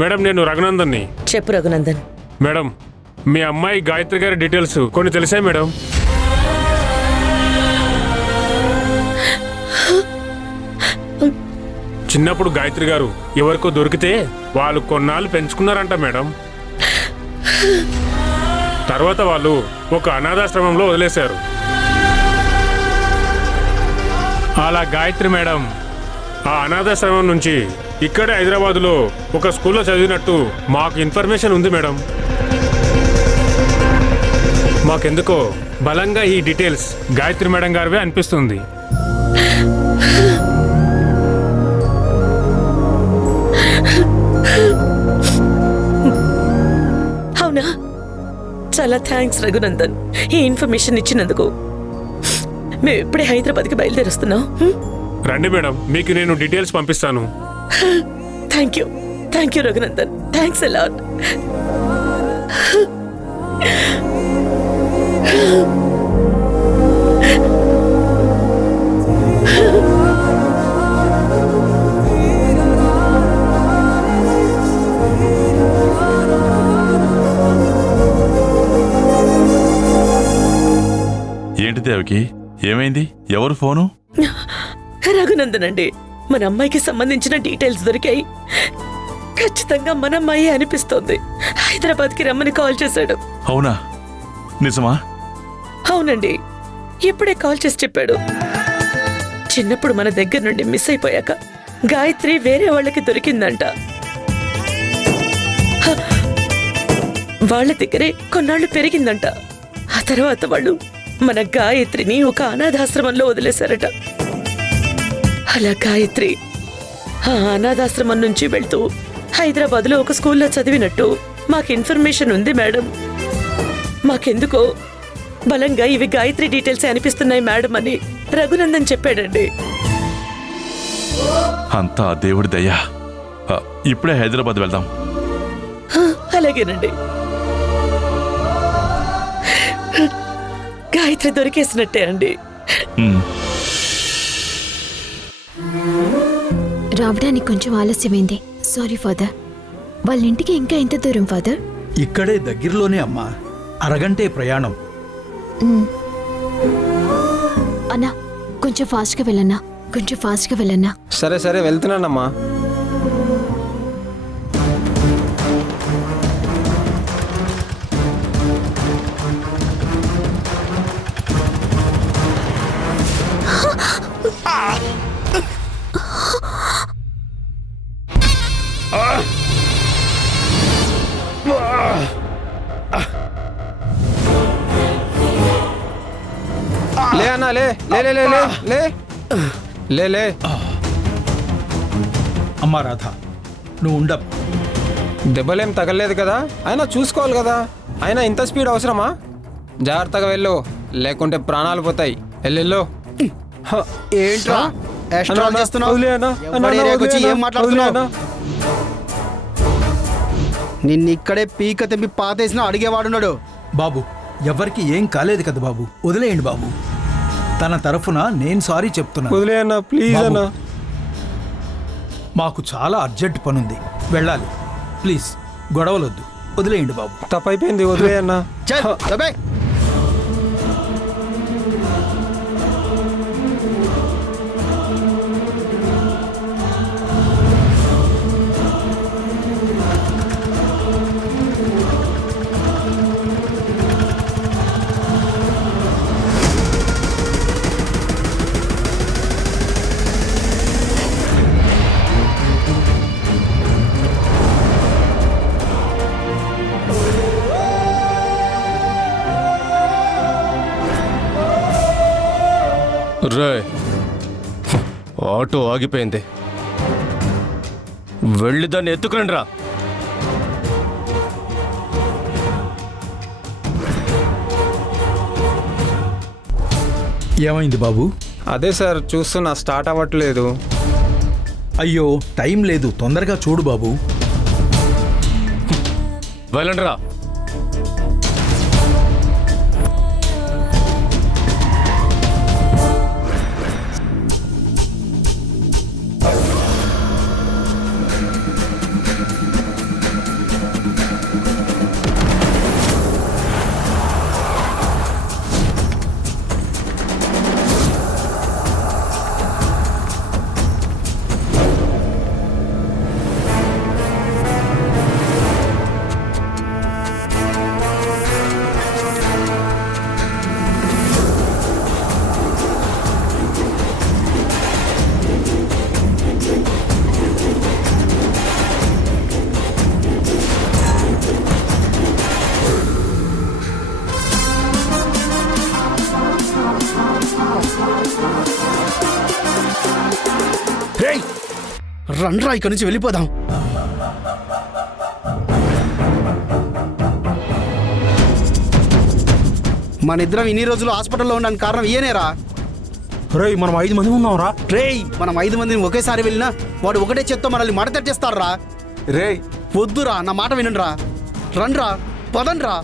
Madam, నేను రఘునందన్ని. చెప్పు Raghunandan. Madam, మీ అమ్మాయి గాయత్రి గారి డీటెయిల్స్ కొన్ని తెలిసాయి మేడం. చిన్నప్పుడు గాయత్రి గారు ఎవరికో దొరికితే వాళ్ళు కొన్నాళ్ళు పెంచుకున్నారంట మేడం. తర్వాత వాళ్ళు ఒక అనాథాశ్రమంలో వదిలేశారు. అలా గాయత్రి మేడం ఆ అనాథాశ్రమం నుంచి ఇక్కడే హైదరాబాదులో ఒక స్కూల్లో చదివినట్టు మాకు ఇన్ఫర్మేషన్ ఉంది మేడం. మాకెందుకో బలంగా ఈ డీటెయిల్స్ గాయత్రి మేడం గారివే అనిపిస్తుంది. అవునా? చాలా థ్యాంక్స్ రఘునందన్, ఈ ఇన్ఫర్మేషన్ ఇచ్చినందుకు. మేము ఇప్పుడే హైదరాబాద్కి బయలుదేరుస్తున్నాం. రండి మేడం, మీకు నేను డీటెయిల్స్ పంపిస్తాను. Thank you Raghunandan, thanks a lot. ఏంటి దేవకి, ఏమైంది? ఎవరు ఫోను? రఘునందన్ అండి. మన అమ్మాయికి సంబంధించిన డీటెయిల్స్ దొరికాయి. ఖచ్చితంగా మన అమ్మాయి అనిపిస్తోంది. హైదరాబాద్కి రమ్మని కాల్ చేశాడు. అవునా? నిజమా? అవునండి, ఇప్పుడే కాల్ చేసి చెప్పాడు. చిన్నప్పుడు మన దగ్గర నుండి మిస్ అయిపోయాక గాయత్రి వేరే వాళ్ళకి దొరికిందంట. వాళ్ళ దగ్గరే కొన్నాళ్ళు పెరిగిందంట. ఆ తర్వాత వాళ్ళు మన గాయత్రిని ఒక అనాథాశ్రమంలో వదిలేశారట. అలా గాయత్రి ఆ అనాథాశ్రమం నుంచి వెళ్తూ హైదరాబాద్లో ఒక స్కూల్లో చదివినట్టు మాకు ఇన్ఫర్మేషన్ ఉంది మేడం. మాకెందుకో బలంగా ఇవి గాయత్రి డీటెయిల్స్ అనిపిస్తున్నాయి మేడం అని రఘునందన్ చెప్పాడండి. అంతా దేవుడి దయ్యా. ఇప్పుడే హైదరాబాద్ వెళ్దాం. అలాగేనండి. గాయత్రి దొరికేసినట్టే అండి. రావడానికి కొంచెం ఆలస్యమైంది. Sorry father. వాళ్ళ ఇంటికి ఇంకా ఎంత దూరం ఫాదర్? ఇక్కడే దగ్గరలోనే అమ్మా, అరగంటే ప్రయాణం. అన్నా కొంచెం ఫాస్ట్గా వెళ్ళన్నా, కొంచెం ఫాస్ట్గా వెళ్ళన్నా. సరే సరే వెళ్తున్నానమ్మా. లే అన్నా, లే లే లే లే లే లే లే. అమ్మా రాధ, నువ్వు ఉండవు. దెబ్బలేం తగలేదు కదా, అయినా చూసుకోవాలి కదా. అయినా ఇంత స్పీడ్ అవసరమా? జాగ్రత్తగా వెళ్ళు, లేకుంటే ప్రాణాలు పోతాయి. వెళ్ళు. ఏంట్రా ఎక్స్ట్రా చేస్తున్నావు? నిన్ను ఇక్కడే పీక తెంపి పాతేసిన అడిగేవాడున్నాడు. బాబు, ఎవరికి ఏం కాలేదు కదా బాబు, వదిలేయండి బాబు. తన తరఫున నేను సారీ చెప్తున్నా. వదిలే అన్నా, ప్లీజ్ అన్నా. మాకు చాలా అర్జెంట్ పనుంది, వెళ్ళాలి. ప్లీజ్ గొడవలొద్దు, వదిలేయండి బాబు. తప్పైపోయింది, వదిలే అన్నా. రే, ఆటో ఆగిపోయింది, వెళ్ళి దాన్ని ఎత్తుకురండి రా. ఏమైంది బాబు? అదే సార్ చూస్తున్నా, స్టార్ట్ అవ్వట్లేదు. అయ్యో, టైం లేదు, తొందరగా చూడు బాబు. వెళ్ళండి రా. రేయ్ రండ్రా ఇక్కడి నుంచి వెళ్ళిపోదాం. మన ఇద్దరం ఇన్ని రోజులు హాస్పిటల్లో ఉండడానికి కారణం ఈయనేరా. రేయ్ మనం 5 మంది ఉన్నాంరా. రేయ్ మనం 5 మందిని ఒకేసారి వెళ్ళినా వాడు ఒకటే చేత్తో మనల్ని మడతట్టేస్తారా. రేయ్ వద్దురా, నా మాట వినండిరా. రండ్రా, పదండ్రా,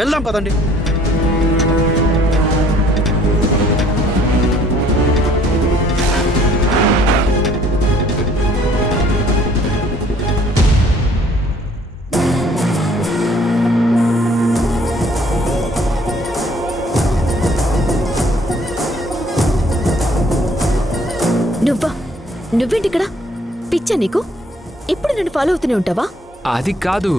వెళ్దాం పదండి. నువ్వేంటి ఇక్కడ? పిచ్చా నీకు? ఇప్పుడు నన్ను ఫాలో అవుతూనే ఉంటావా? అది కాదు.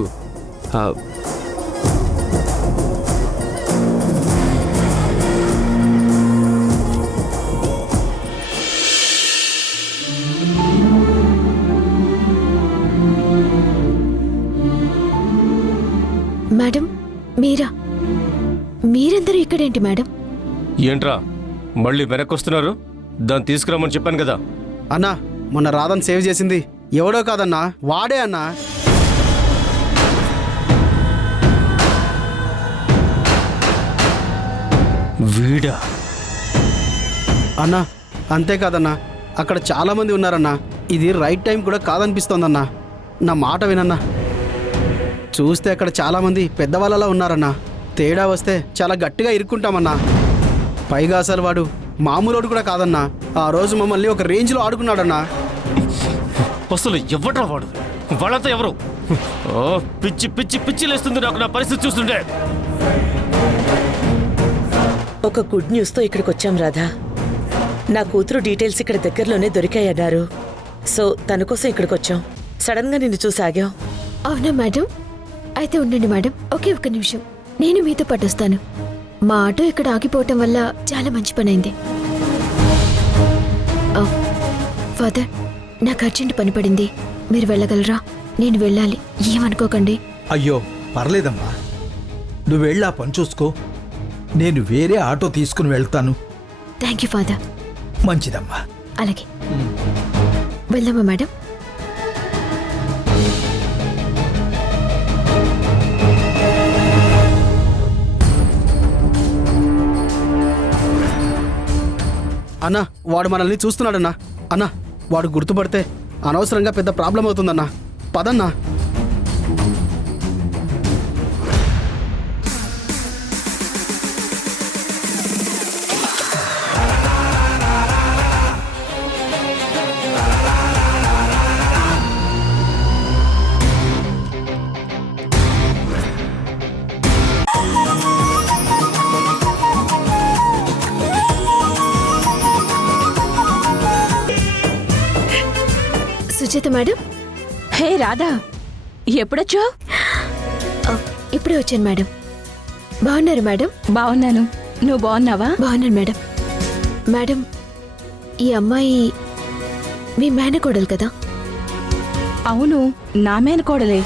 మేడం మీరందరూ ఇక్కడేంటి మేడం? ఏంట్రా మళ్ళీ వెనక్కి వస్తున్నారు? దాన్ని తీసుకురామని చెప్పాను కదా. అన్నా మొన్న రాధన్ సేవ్ చేసింది ఎవడో కాదన్నా, వాడే అన్నా. వీడా? అన్నా అంతేకాదన్నా, అక్కడ చాలా మంది ఉన్నారన్నా. ఇది రైట్ టైం కూడా కాదనిపిస్తోందన్నా. నా మాట వినన్నా. చూస్తే అక్కడ చాలా మంది పెద్దవాళ్ళలా ఉన్నారన్నా. తేడా వస్తే చాలా గట్టిగా ఇరుక్కుంటామన్నా. పైగా అసలు వాడు మామూలోడు కూడా కాదన్నా. ఆ రోజు మమ్మల్ని ఒక రేంజ్లో ఆడుకున్నాడన్నా. అసలు ఎవడ్రా వాడు? వాళ్ళంతా ఎవరు? పిచ్చి పిచ్చి పిచ్చి లేస్తుంది నాకు నా పరిస్థితి చూస్తుంటే. ఒక గుడ్ న్యూస్తో ఇక్కడికి వచ్చాం రాధా. నా కూతురు డీటెయిల్స్ ఇక్కడ దగ్గరలోనే దొరికాయన్నారు. సో తన కోసం ఇక్కడికి వచ్చాం. సడన్ గా నిన్ను చూసి ఆగాం. అవునా మేడం? అయితే ఉండండి మేడం, ఒకే ఒక నిమిషం, నేను మీతో పాటు వస్తాను. మా ఆటో ఇక్కడ ఆగిపోవటం వల్ల చాలా మంచి పని అయింది. ఫాదర్, నాకు అర్జెంట్ పని పడింది, మీరు వెళ్ళగలరా? నేను వెళ్ళాలి, ఏమనుకోకండి. అయ్యో పర్లేదమ్మా, నువ్వు వెళ్ళి ఆ పని చూసుకో. నేను వేరే ఆటో తీసుకుని వెళ్తాను. Thank you father. మంచిదమ్మా. అలాగే వెళ్దామా మేడం? అన్నా వాడు మనల్ని చూస్తున్నాడన్నా. అన్నా వాడు గుర్తుపడితే అనవసరంగా పెద్ద ప్రాబ్లం అవుతుందన్నా. పదన్నా. సుజాత మేడం. హే రాధా, ఎప్పుడొచ్చావు? ఇప్పుడే వచ్చాను మేడం. బాగున్నారు మేడం? బాగున్నాను, నువ్వు బాగున్నావా? బాగున్నాను మేడం. మేడం, ఈ అమ్మాయి మీ మేనకోడలు కదా? అవును, నా మేనకోడలే.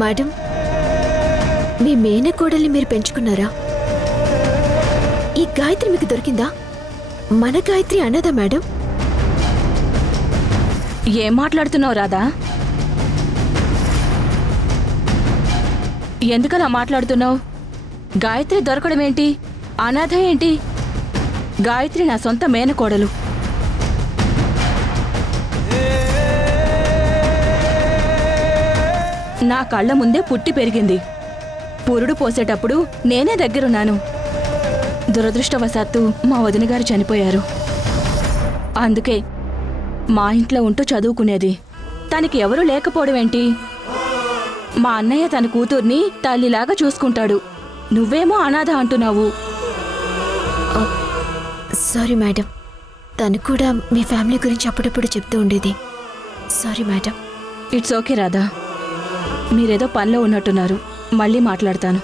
మేడం, మీ మేనకోడల్ని మీరు పెంచుకున్నారా? ఈ గాయత్రి మీకు దొరికిందా? మన గాయత్రి అన్నదా మేడం? ఏం మాట్లాడుతున్నావు రాధా? ఎందుకలా మాట్లాడుతున్నావు? గాయత్రి దొరకడం ఏంటి? అనాథ ఏంటి? గాయత్రి నా సొంత మేనకోడలు. నా కళ్ళ ముందే పుట్టి పెరిగింది. పురుడు పోసేటప్పుడు నేనే దగ్గరున్నాను. దురదృష్టవశాత్తు మా వదిన గారు చనిపోయారు. అందుకే మా ఇంట్లో ఉంటూ చదువుకునేది. తనకి ఎవరూ లేకపోవడం ఏంటి? మా అన్నయ్య తన కూతుర్ని తల్లిలాగా చూసుకుంటాడు. నువ్వేమో అనాథ అంటున్నావు. సారీ మేడం, తను కూడా మీ ఫ్యామిలీ గురించి అప్పుడప్పుడు చెప్తూ ఉండేది. Sorry madam. It's okay Radha, మీరేదో పనిలో ఉన్నట్టున్నారు. మళ్ళీ మాట్లాడతాను.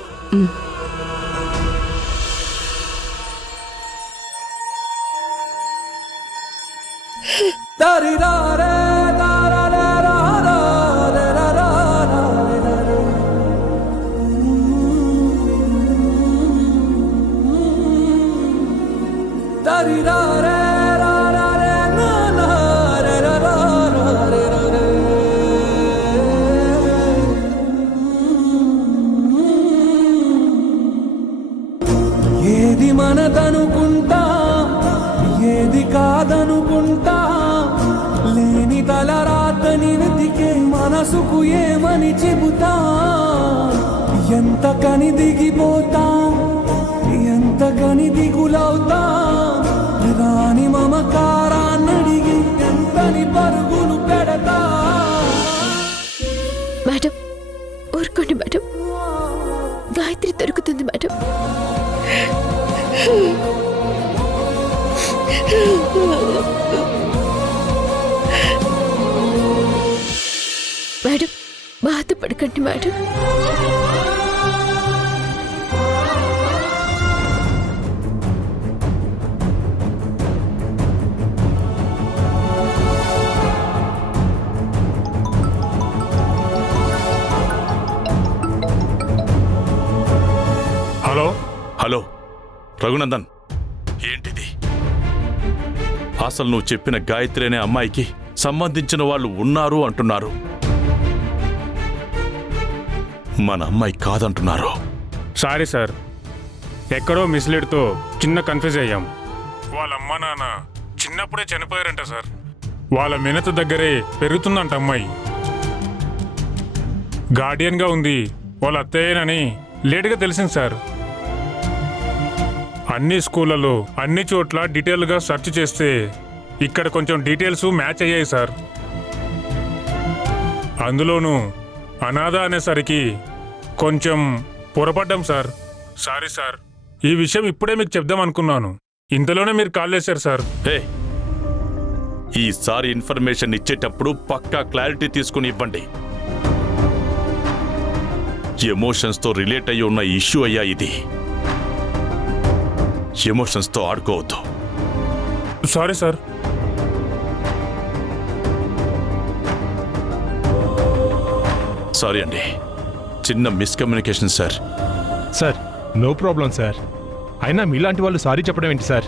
ఏది మనదనుకుంటా ఏది కాదనుకుంటా లేని తలరాతని వెతికే మనసుకు ఏమని చెబుతా ఎంత కని దిగిపోతా ఎంత కని దిగులవుతా రాని మమకారాన్నడిగి ఎంతని పరుగులు పెడతా. మేడం ఊరుకోండి మేడం, గాయత్రి దొరుకుతుంది మేడం. మేడం బాధపడకండి మేడం. హలో హలో రఘునందన్, ఏంటిది? అసలు నువ్వు చెప్పిన గాయత్రి అనే అమ్మాయికి సంబంధించిన వాళ్ళు ఉన్నారు అంటున్నారు. మన అమ్మాయి కాదంటున్నారు. సారీ సార్, ఎక్కడో మిస్లీడ్తో చిన్న కన్ఫ్యూజ్ అయ్యాం. వాళ్ళ అమ్మ నాన్న చిన్నప్పుడే చనిపోయారంట సార్. వాళ్ళ మినత దగ్గరే పెరుగుతుందంట అమ్మాయి. గార్డియన్గా ఉంది వాళ్ళ అత్తయ్యనని లేటుగా తెలిసింది సార్. అన్ని స్కూళ్ళలో అన్ని చోట్ల డీటెయిల్గా సెర్చ్ చేస్తే ఇక్కడ కొంచెం డీటెయిల్స్ మ్యాచ్ అయ్యాయి సార్. అందులోనూ అనాథ అనేసరికి కొంచెం పొరపడ్డాం సార్. సారీ సార్, ఈ విషయం ఇప్పుడే మీకు చెప్దాం అనుకున్నాను, ఇంతలోనే మీరు కాల్ చేశారు సార్. హే, ఈసారి ఇన్ఫర్మేషన్ ఇచ్చేటప్పుడు పక్కా క్లారిటీ తీసుకుని ఇవ్వండి. ఎమోషన్స్తో రిలేట్ అయ్యి ఉన్న ఇష్యూ అయ్యా ఇది. ఎమోషన్స్తో ఆడుకోవద్దు. Sorry sir. సారీ అండి, చిన్న miscommunication sir. Sir no problem sir. అయినా మీలాంటి వాళ్ళు సారీ చెప్పడం ఏంటి సార్?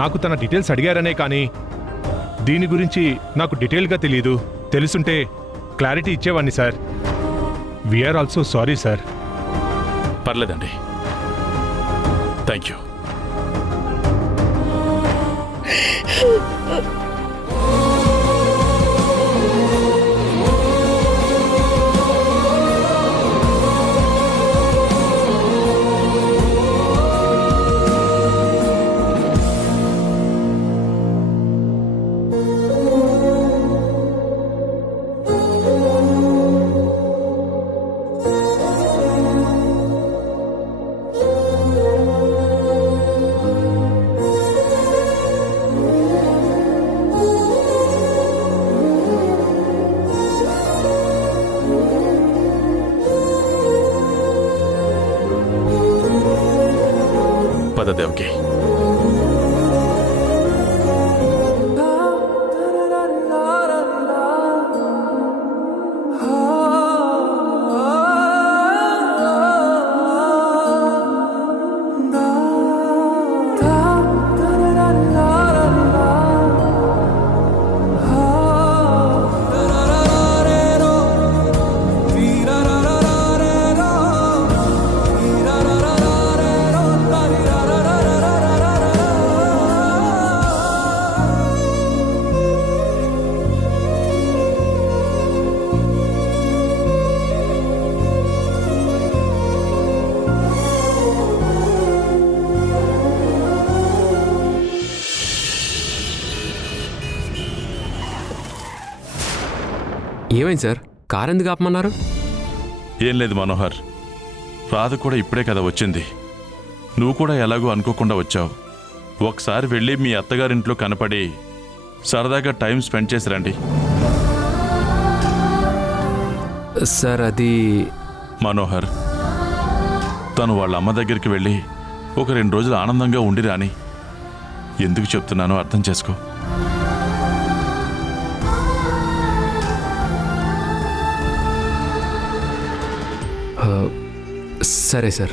నాకు తన డీటెయిల్స్ అడిగారనే కానీ దీని గురించి నాకు డీటెయిల్గా తెలియదు. తెలుసుంటే క్లారిటీ ఇచ్చేవాడిని sir. We are also sorry sir. పర్లేదండి, థ్యాంక్ యూ. పదదేవకి. ఏమైంది సార్, కార్ ఎందుకు ఆపమన్నారు? ఏం లేదు మనోహర్, రాధ కూడా ఇప్పుడే కదా వచ్చింది. నువ్వు కూడా ఎలాగో అనుకోకుండా వచ్చావు. ఒకసారి వెళ్ళి మీ అత్తగారింట్లో కనపడి సరదాగా టైం స్పెండ్ చేసి రండి. సార్ అది మనోహర్, తను వాళ్ళ అమ్మ దగ్గరికి వెళ్ళి ఒక 2 రోజులు ఆనందంగా ఉండి రాని. ఎందుకు చెప్తున్నానో అర్థం చేసుకో. సరే సార్.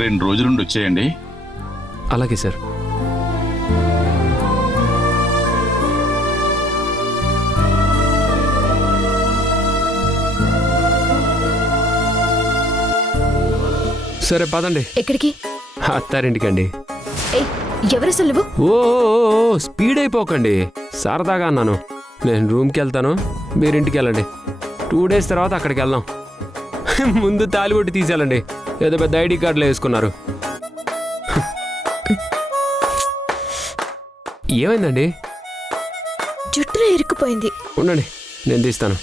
రెండు రోజుల నుండి వచ్చేయండి. అలాగే సార్. సరే పదండి. ఎక్కడికి? అత్తారింటికండి. ఎవరు అసలు నువ్వు? ఓ స్పీడ్ అయిపోకండి, సరదాగా అన్నాను. నేను రూమ్కి వెళ్తాను, మీరు ఇంటికి వెళ్ళండి. 2 days తర్వాత అక్కడికి వెళ్దాం. ముందు తాలిబొట్టు తీసేయాలండి, ఏదో పెద్ద ఐడి కార్డులు వేసుకున్నారు. ఏమైందండి? జుట్టులో ఇరుక్కుపోయింది. ఉండండి, నేను తీస్తాను.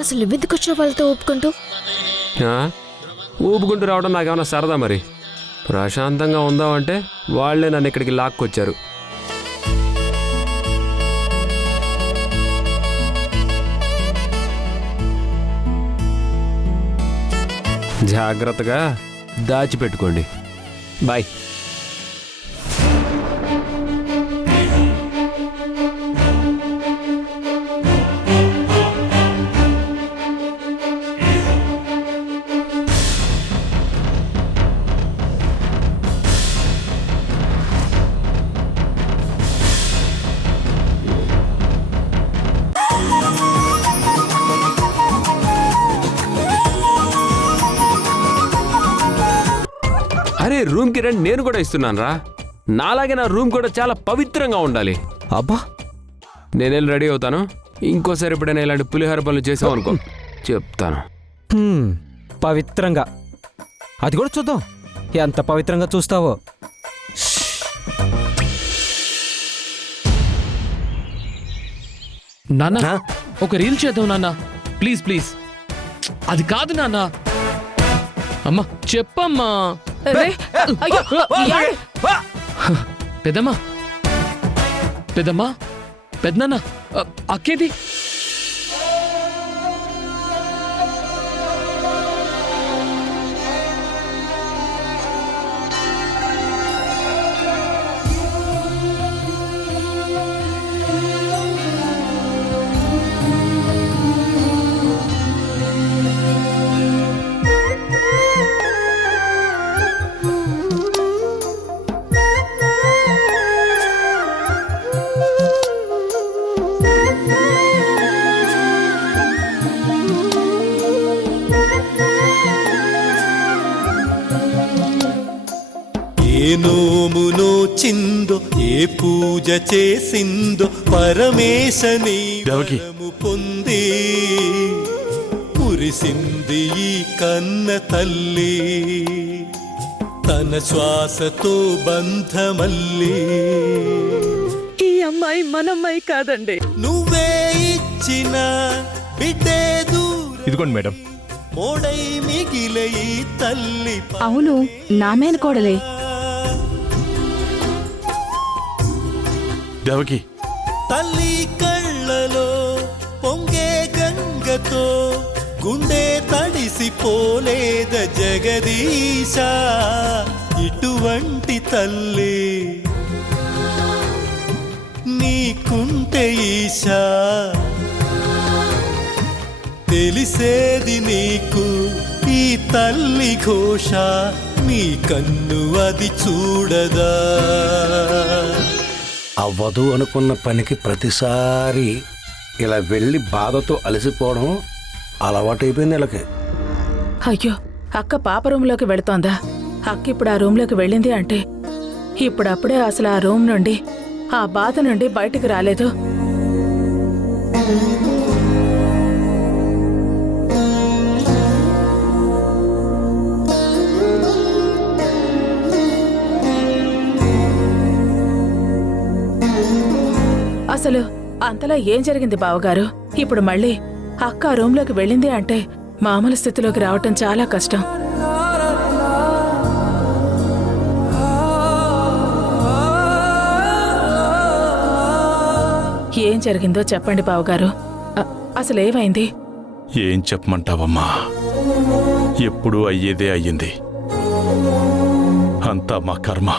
అసలు నువ్వెందుకు వచ్చిన వాళ్ళతో ఒప్పుకుంటూ? ఊపుకుంటూ రావడం నాకేమన్నా సరదా? మరి ప్రశాంతంగా ఉందామంటే వాళ్లే నన్ను ఇక్కడికి లాక్కొచ్చారు. జాగ్రత్తగా దాచిపెట్టుకోండి. బాయ్. అరే రూమ్కి రండి, నేను కూడా ఇస్తున్నాను రా. నాలాగే నా రూమ్ కూడా చాలా పవిత్రంగా ఉండాలి. అబ్బా, నేనేం రెడీ అవుతాను. ఇంకోసారి ఎప్పుడైనా ఇలాంటి పులిహోర పనులు చేసావు అనుకో, చెప్తాను. పవిత్రంగా అది కూడా చూద్దాం, ఎంత పవిత్రంగా చూస్తావో. నాన్న ఒక రీల్ చేద్దాం నాన్న, ప్లీజ్ ప్లీజ్. అది కాదు నాన్న. అమ్మా చెప్పమ్మా. పెద్దమ్మా పెద్దమ్మా పెద్దనాన్న అక్కేది? ఏ నోమునో చిందో, ఏ పూజ చేసిందో పరమేశని వరము పొంది మురిసింది ఈ కన్న తల్లి, తన శ్వాసతో బంధమల్లి. ఈ అమ్మాయి మనమ్మాయి కాదండి. నువ్వే ఇచ్చిన బిడ్డే ఇదిగోండి మేడం. మోడై మిగిలే ఈ తల్లి. అవును, నా మేనకోడలే. దేవకి, తల్లి కళ్ళలో పొంగే గంగతో గుండె తడిసిపోలేద జగదీశ, ఇటువంటి తల్లి నీకుంటే ఈశా. తెలిసేది నీకు ఈ తల్లి ఘోష, నీ కన్ను అది చూడదా? అవ్వదు అనుకున్న పనికి ప్రతిసారి ఇలా వెళ్ళి బాధతో అలసిపోవడం అలవాటైపోయింది వీళ్ళకి. అయ్యో, అక్క పాప రూమ్లోకి వెళుతోందా? అక్క ఇప్పుడు ఆ రూమ్లోకి వెళ్ళింది అంటే ఇప్పుడప్పుడే అసలు ఆ రూమ్ నుండి, ఆ బాధ నుండి బయటికి రాలేదు. అసలు అంతలా ఏం జరిగింది బావగారు? ఇప్పుడు మళ్ళీ అక్క ఆ రూమ్లోకి వెళ్ళింది అంటే మామూలు స్థితిలోకి రావటం చాలా కష్టం. ఏం జరిగిందో చెప్పండి బావగారు. అసలు ఏమైంది? ఏం చెప్పమంటావమ్మా, ఎప్పుడూ అయ్యేదే అయ్యింది. అంతా మా కర్మ.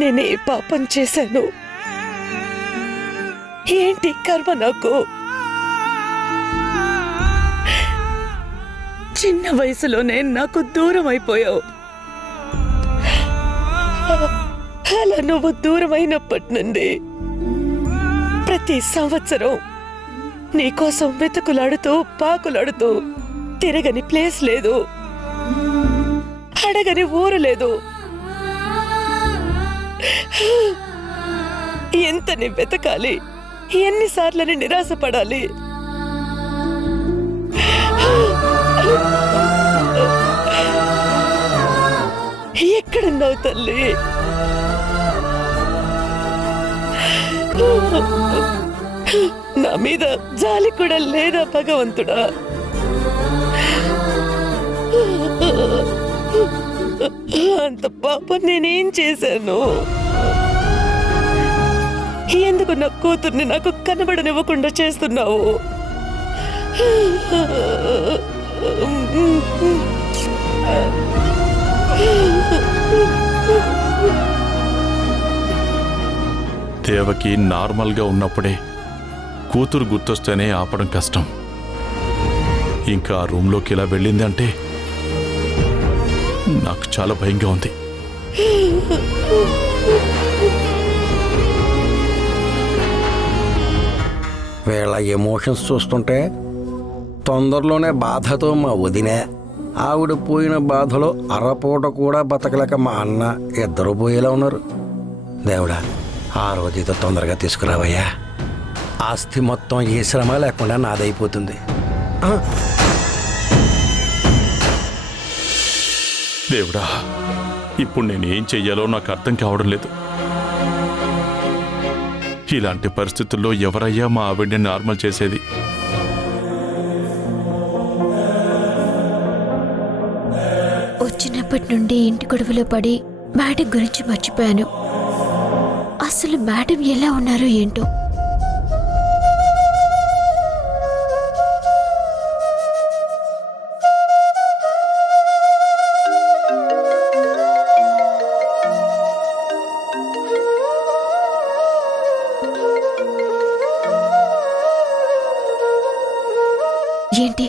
నేనే పాపం చేశాను? ఏంటి కర్మ నాకు? చిన్న వయసులోనే నాకు దూరం అయిపోయావు. అలా నువ్వు దూరం అయినప్పటి నుండి ప్రతి సంవత్సరం నీకోసం వెతుకులాడుతూ పాకులాడుతూ తిరగని ప్లేస్ లేదు, అడగని ఊరు లేదు. ఎంతని వెతకాలి, ఎన్నిసార్లని నిరాశపడాలి? ఎక్కడున్నావు తల్లి? నా మీద జాలి కూడా లేదా భగవంతుడా? అంత పాపం నేనేం చేశాను? ఎందుకు నా కూతుర్ని నాకు కనబడనివ్వకుండా చేస్తున్నావు? దేవకి నార్మల్గా ఉన్నప్పుడే కూతురు గుర్తొస్తేనే ఆపడం కష్టం. ఇంకా ఆ రూమ్లోకి ఇలా వెళ్ళింది అంటే నాకు చాలా భయంగా ఉంది. వీళ్ళ ఎమోషన్స్ చూస్తుంటే తొందరలోనే బాధతో మా వదినే, ఆవిడ పోయిన బాధలో అరపూట కూడా బతకలేక మా అన్న ఇద్దరు పోయేలా ఉన్నారు. దేవుడా, ఆ రోజు ఇదో తొందరగా తీసుకురావయ్యా. ఆస్తి మొత్తం ఏ శ్రమ లేకుండా నాదైపోతుంది. దేవుడా, ఇప్పుడు నేనేం చెయ్యాలో నాకు అర్థం కావడం లేదు. ఇలాంటి పరిస్థితుల్లో ఎవరయ్యా మా ఆవిడ్ని నార్మల్ చేసేది? వచ్చినప్పటి నుండి ఇంటి గొడవలో పడి మేడం గురించి మర్చిపోయాను. అసలు మేడం ఎలా ఉన్నారో ఏంటో. ఏంటి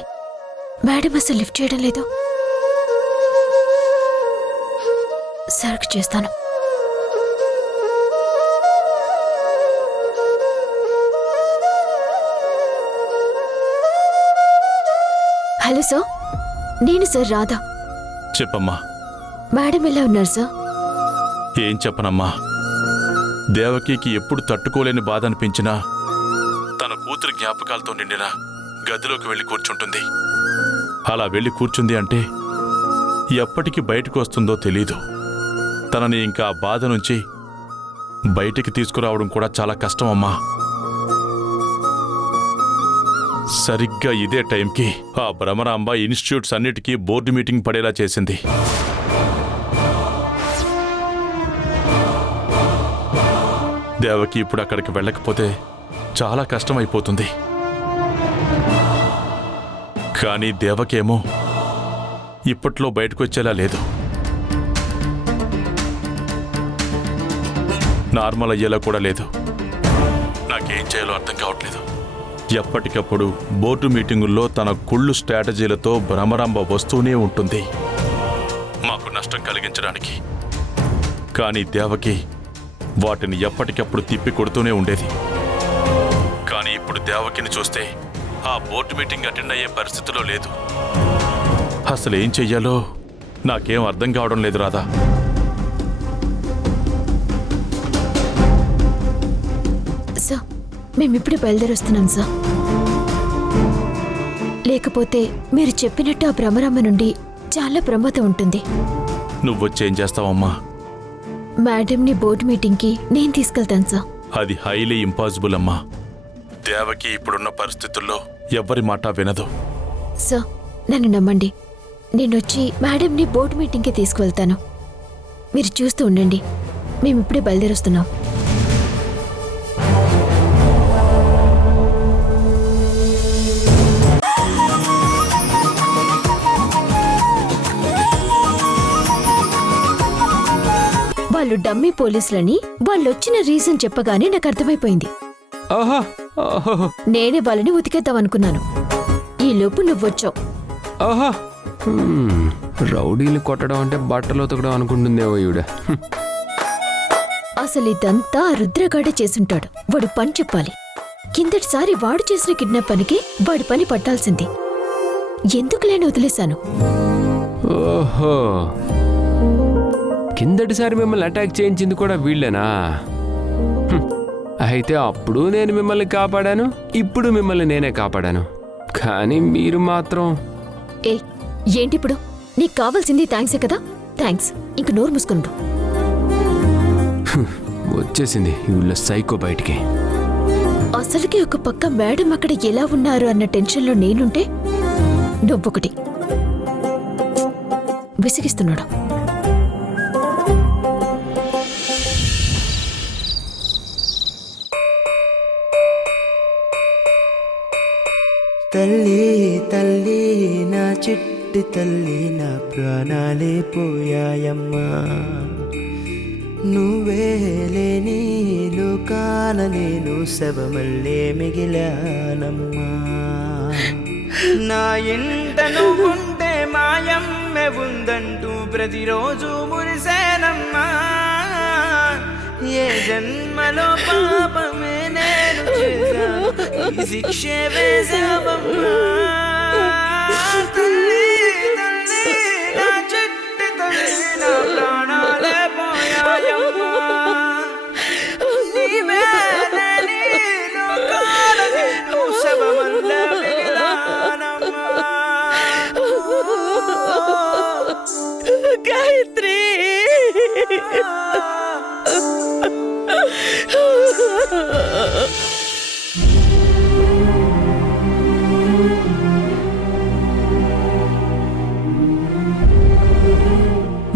మేడం అసలు లిఫ్ట్ చేయడం లేదు? సర్చ్ చేస్తాను. హలో సార్, నేను సార్ రాధా. చెప్పమ్మా. మేడం ఎలా ఉన్నారు సార్? ఏం చెప్పనమ్మా, దేవకికి ఎప్పుడు తట్టుకోలేని బాధ అనిపించినా తన కూతురు జ్ఞాపకాలతో నిండిన గదిలోకి వెళ్ళి కూర్చుంటుంది. అలా వెళ్ళి కూర్చుంది అంటే ఎప్పటికి బయటకు వస్తుందో తెలీదు. తనని ఇంకా ఆ బాధ నుంచి బయటికి తీసుకురావడం కూడా చాలా కష్టం అమ్మా. సరిగ్గా ఇదే టైంకి ఆ భ్రమరాంబ ఇన్స్టిట్యూట్స్ అన్నిటికీ బోర్డు మీటింగ్ పడేలా చేసింది. దేవకి ఇప్పుడు అక్కడికి వెళ్ళకపోతే చాలా కష్టమైపోతుంది. కానీ దేవకేమో ఇప్పట్లో బయటకు వచ్చేలా లేదు. నార్మల్ అయ్యేలా కూడా లేదు. నాకేం చేయాలో అర్థం కావట్లేదు. ఎప్పటికప్పుడు బోర్డు మీటింగుల్లో తన కుళ్ళు స్ట్రాటజీలతో భ్రమరాంబ వస్తూనే ఉంటుంది మాకు నష్టం కలిగించడానికి. కానీ దేవకి వాటిని ఎప్పటికప్పుడు తిప్పి కొడుతూనే ఉండేది. కానీ ఇప్పుడు దేవకిని చూస్తే ఆ బోర్డు మీటింగ్ అటెండ్ అయ్యే పరిస్థితిలో లేదు. అసలు ఏం చెయ్యాలో నాకేం అర్థం కావడం లేదు రాధా. సార్ మేమిప్పుడే బయలుదేరొస్తున్నాం సార్. లేకపోతే మీరు చెప్పినట్టు ఆ భ్రమరామ నుండి చాలా ప్రమాదం ఉంటుంది. నువ్వొచ్చేం చేస్తావమ్మా? మేడంని బోర్డు మీటింగ్కి నేను తీసుకెళ్తాను సార్. అది హైలీ ఇంపాసిబుల్ అమ్మా. దేవకి ఇప్పుడున్న పరిస్థితుల్లో ఎవ్వరి మాట వినదు. సార్ నన్ను నమ్మండి, నేను వచ్చి మేడంని బోర్డు మీటింగ్కి తీసుకువెళ్తాను. మీరు చూస్తూ ఉండండి, మేమిప్పుడే బయలుదేరొస్తున్నాం. వాళ్ళు డమ్మీ పోలీసులని వాళ్ళొచ్చిన రీజన్ చెప్పగానే నాకు అర్థమైపోయింది. నేనే వాళ్ళని ఉతికేద్దామనుకున్నాను. ఈ లోపు నువ్వొచ్చావు. రౌడీలు కొట్టడం అంటే బట్టలు ఉతకడం అనుకుంటుందేమో ఈవిడ. అసలు ఇదంతా ఆ రుద్రగాడే చేసుంటాడు. వాడు పని చెప్పాలి. కిందటిసారి వాడు చేసిన కిడ్నాప్ పనికి వాడి పని పట్టాల్సింది. ఎందుకు లేని వదిలేశాను. ఓహో, కిందటిసారి మిమ్మల్ని అటాక్ చేయించింది కూడా వీళ్ళేనా? అయితే అప్పుడు నేను మిమ్మల్ని కాపాడాను, ఇప్పుడు మిమ్మల్ని నేనే కాపాడాను. కానీ మీరు మాత్రం ఏ ఏంటిప్పుడు? నీకు కావాల్సింది థ్యాంక్సే కదా? థ్యాంక్స్. ఇంక నోరు మూసుకుంటు. వచ్చేసింది వీళ్ళ సైకో బయటికి. అసలుకి ఒక పక్క మేడం అక్కడ ఎలా ఉన్నారు అన్న టెన్షన్లో నేనుంటే నువ్వొకటి విసిగిస్తున్నాడు. తల్లి తల్లి నా చిట్టి తల్లి, నా ప్రాణాలే పోయాయమ్మా. నువ్వే లేని లోకాన నేను శవమల్లే మిగిలానమ్మా. నా ఇంట నువ్వుంటే మాయమ్మె ఉందంటూ ప్రతిరోజు మురిసేనమ్మా. ఏ జన్మలో పాపమే నేను చేశాను, ఈ శిక్షే వేశావమ్మా. తల్లి తల్లి నా చిట్టి తల్లి, నా ప్రాణాలే పోయాయమ్మా. నీవే లేని లోకాన నేను శవమల్లే మిగిలానమ్మా. గాయత్రి,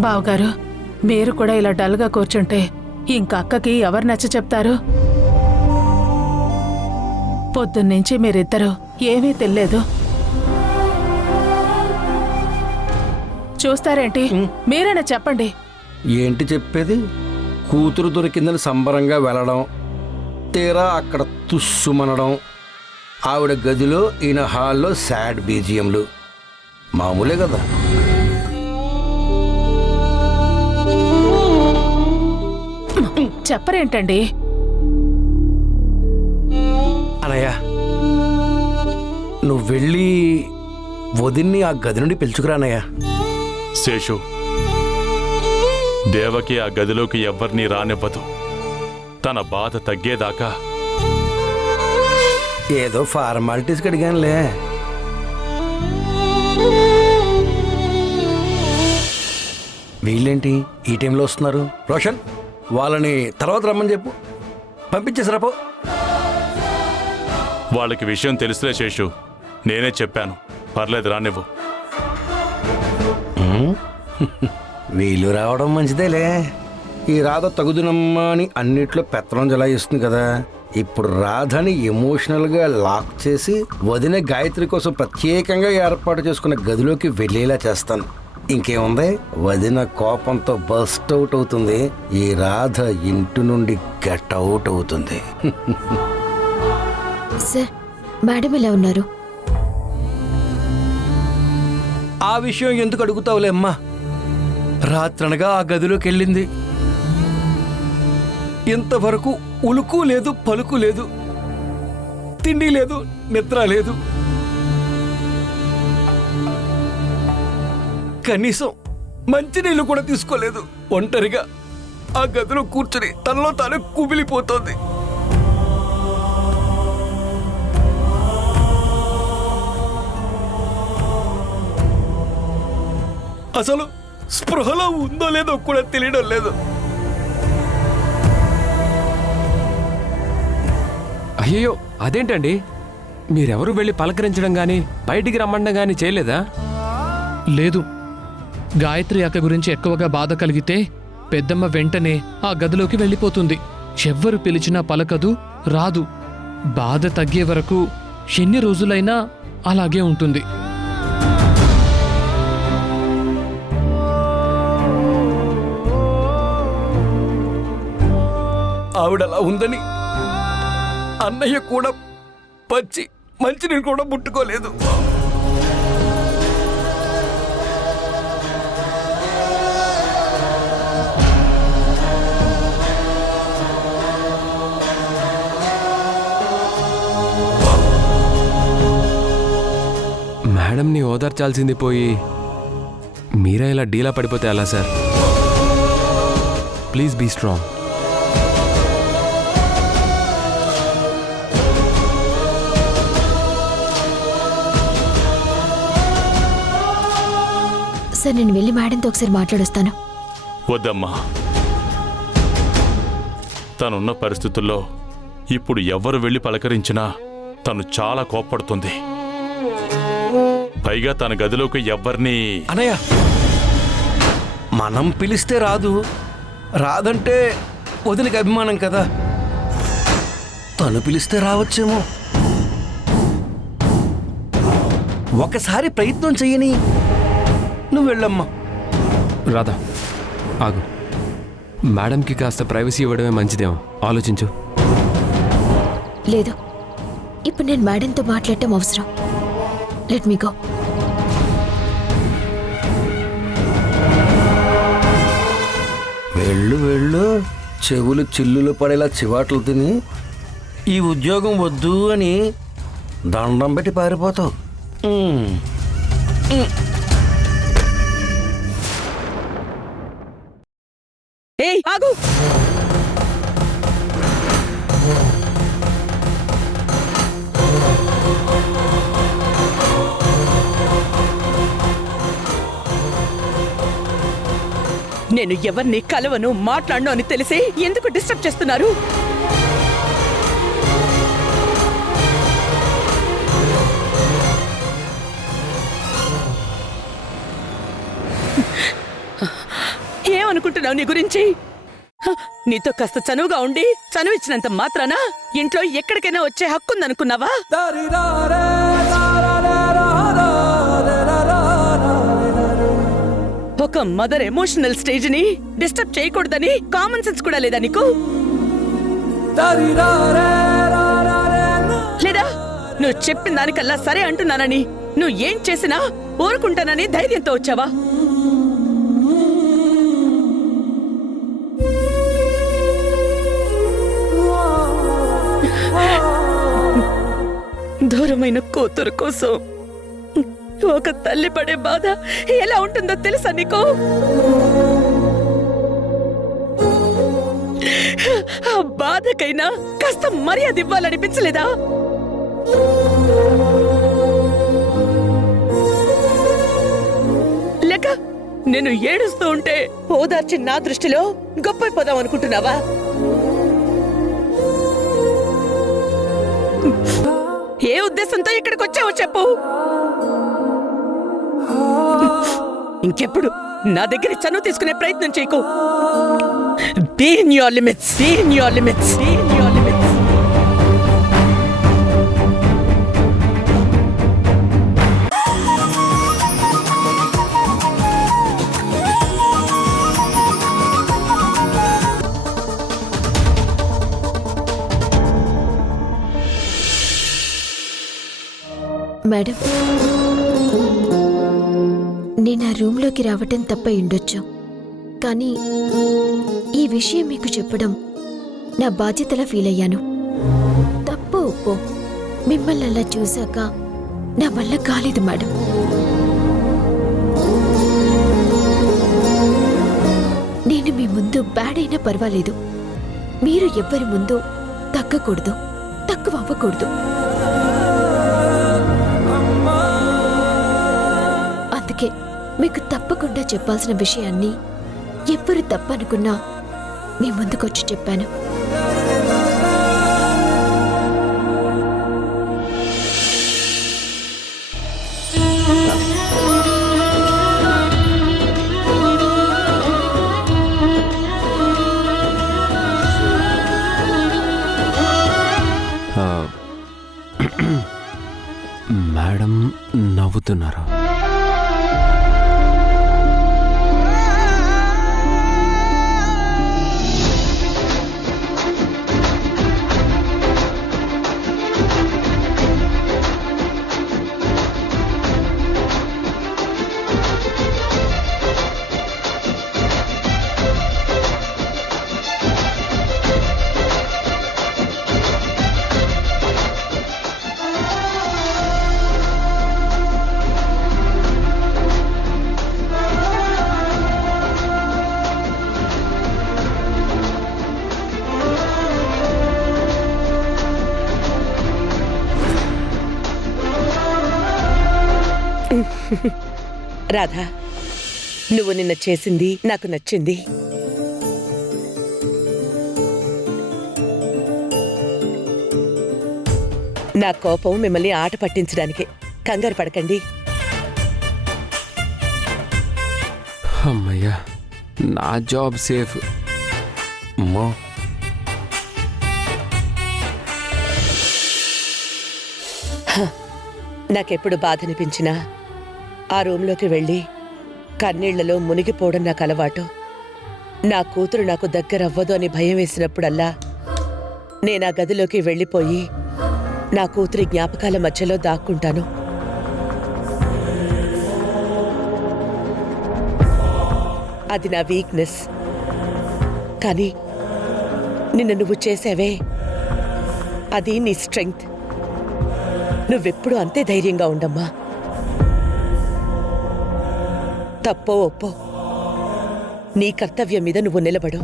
బావగారు, మీరు కూడా ఇలా డల్గా కూర్చుంటే ఇంక అక్కకి ఎవరు నచ్చ చెప్తారు? పొద్దున్నుంచి మీరిద్దరూ ఏమీ తెలియదు. చూస్తారేంటి? మీరైనా చెప్పండి. ఏంటి చెప్పేది? కూతురు దొరికిందని సంబరంగా వెళ్ళడం, తీరా అక్కడ తుస్సుమనడం, ఆవిడ గదిలో ఈయన హాల్లో సాడ్ బీజియంలు మామూలే కదా. చెప్పరేంటండి? అనయ్య, నువ్వు వెళ్ళి వదిన్ని ఆ గది నుండి పిలుచుకురానయ్యా. శేషు, దేవకి ఆ గదిలోకి ఎవ్వరినీ రానివ్వదు. తన బాధ తగ్గేదాకా. ఏదో ఫార్మాలిటీస్కి అడిగానులే. వీళ్ళేంటి ఈ టైంలో వస్తున్నారు? రోషన్, వాళ్ళని తర్వాత రమ్మని చెప్పు, పంపించేసిరా పో. వాళ్ళకి విషయం తెలుసులే శేషు, నేనే చెప్పాను. పర్లేదు, రానివ్వు. వీళ్ళు రావడం మంచిదేలే. ఈ రాధ తగుదునమ్మా అని అన్నిట్లో పెత్తనం జలాయిస్తుంది కదా. ఇప్పుడు రాధని ఎమోషనల్గా లాక్ చేసి వదిన గాయత్రి కోసం ప్రత్యేకంగా ఏర్పాటు చేసుకున్న గదిలోకి వెళ్ళేలా చేస్తాను. ఇంకేముంది, వదిన కోపంతో బస్ట్ అవుట్ అవుతుంది, ఈ రాధ ఇంటి నుండి గెట్ అవుట్ అవుతుంది. సార్, మేడం ఎలా ఉన్నారు? ఆ విషయం ఎందుకు అడుగుతావులే అమ్మా. రాత్రనగా ఆ గదిలోకి వెళ్ళింది. ఇంతవరకు ఉలుకు లేదు, పలుకు లేదు, తిండి లేదు, నిద్ర లేదు. కనీసం మంచినీళ్ళు కూడా తీసుకోలేదు. ఒంటరిగా ఆ గదిలో కూర్చుని తనలో తాను కుమిలిపోతోంది. అసలు స్పృహలో ఉందో లేదో కూడా తెలియడం లేదు. అయ్యో అదేంటండి, మీరెవరు వెళ్ళి పలకరించడం గాని బయటికి రమ్మడం గాని చేయలేదా? లేదు. గాయత్రి అక్క గురించి ఎక్కువగా బాధ కలిగితే పెద్దమ్మ వెంటనే ఆ గదిలోకి వెళ్ళిపోతుంది. ఎవ్వరు పిలిచినా పలకదు, రాదు. బాధ తగ్గే వరకు ఎన్ని రోజులైనా అలాగే ఉంటుంది. ఆవిడలా ఉందని అన్నయ్య కూడా మంచినీళ్ళు కూడా ముట్టుకోలేదు. మేడంని ఓదార్చాల్సింది పోయి మీరే ఇలా డీలా పడిపోతే ఎలా sir? Please be strong. Sir నేను వెళ్ళి మేడంతో ఒకసారి మాట్లాడొస్తాను. వద్దమ్మా, తనున్న పరిస్థితుల్లో ఇప్పుడు ఎవ్వరు వెళ్ళి పలకరించినా తను చాలా కోప్పడుతుంది. పైగా తన గదిలోకి ఎవ్వరిని అనయ్య, మనం పిలిస్తే రాదంటే వదిలికి అభిమానం కదా. తను పిలిస్తే రావచ్చేమో. ఒకసారి ప్రయత్నం చెయ్యని. నువ్వు వెళ్ళమ్మా. రాధా ఆగు. మేడంకి కాస్త ప్రైవసీ ఇవ్వడమే మంచిదేమో, ఆలోచించు. లేదు, ఇప్పుడు నేను మేడంతో మాట్లాడటం అవసరం. Let me go. వెళ్ళు. చెవులు చిల్లులు పడేలా చివాట్లు తిని ఈ ఉద్యోగం వద్దు అని దండం పెట్టి పారిపోతావు. ఏయ్ ఆగు. నేను ఎవరిని కలవను, మాట్లాడను అని తెలిసి ఎందుకు డిస్టర్బ్ చేస్తున్నారు? ఏమనుకుంటున్నావు నీ గురించి? నీతో కాస్త చనువుగా ఉండి చనువిచ్చినంత మాత్రాన ఇంట్లో ఎక్కడికైనా వచ్చే హక్కుందనుకున్నావా? ఒక మదర్ ఎమోషనల్ స్టేజ్ ని డిస్టర్బ్ చేయకూడదని కామన్ సెన్స్ కూడా లేదా నీకు? లేదా నువ్వు చెప్పిన దానికల్లా సరే అంటున్నానని, నువ్వు ఏం చేసినా ఊరుకుంటానని ధైర్యంతో వచ్చావా? దూరమైన కూతురు కోసం ఒక తల్లి పడే బాధ ఎలా ఉంటుందో తెలుసా నీకు? ఆ బాధకైనా కాస్త మర్యాద ఇవ్వాలనిపించలేదా? లేక నేను ఏడుస్తూ ఉంటే ఓదార్చి నా దృష్టిలో గొప్పైపోదాం అనుకుంటున్నావా? ఏ ఉద్దేశంతో ఇక్కడికి వచ్చావో చెప్పు. ఇంకెప్పుడు నా దగ్గర చనువు తీసుకునే ప్రయత్నం చేయకు. Be in your limits. Be in your limits. Be in your limits. Madam, నేను ఆ రూమ్లోకి రావటం తప్ప ఉండొచ్చు, కానీ ఈ విషయం మీకు చెప్పడం నా బాధ్యతలా ఫీల్ అయ్యాను. తప్పు ఒప్పో మిమ్మల్ని అలా చూశాక నా వల్ల కాలేదు మేడం. ముందు బ్యాడ్ అయినా పర్వాలేదు, మీరు ఎవ్వరి ముందు తగ్గకూడదు, తక్కువ అవ్వకూడదు. అందుకే మీకు తప్పకుండా చెప్పాల్సిన విషయాన్ని ఎవ్వరు తప్పనుకున్నా మీ ముందుకొచ్చి చెప్పాను. మేడం నవ్వుతున్నారా? రాధా, నువ్వు నిన్న చేసింది నాకు నచ్చింది. నా కోపం మిమ్మల్ని ఆట పట్టించడానికే. కంగారు పడకండి. అమ్మయ్యా, నా జాబ్ సేఫ్. అమ్మో, నాకెప్పుడు బాధ అనిపించినా ఆ రూంలోకి వెళ్ళి కన్నీళ్లలో మునిగిపోవడం నాకు అలవాటు. నా కూతురు నాకు దగ్గరవ్వదు అని భయం వేసినప్పుడల్లా నేనా గదిలోకి వెళ్ళిపోయి నా కూతురి జ్ఞాపకాల మధ్యలో దాక్కుంటాను. అది నా వీక్నెస్. కానీ నిన్న నువ్వు చేసావే, అది నీ స్ట్రెంగ్త్. నువ్వెప్పుడు అంతే ధైర్యంగా ఉండమ్మా. తప్పో ఒప్పో నీ కర్తవ్యం మీద నువ్వు నిలబడు.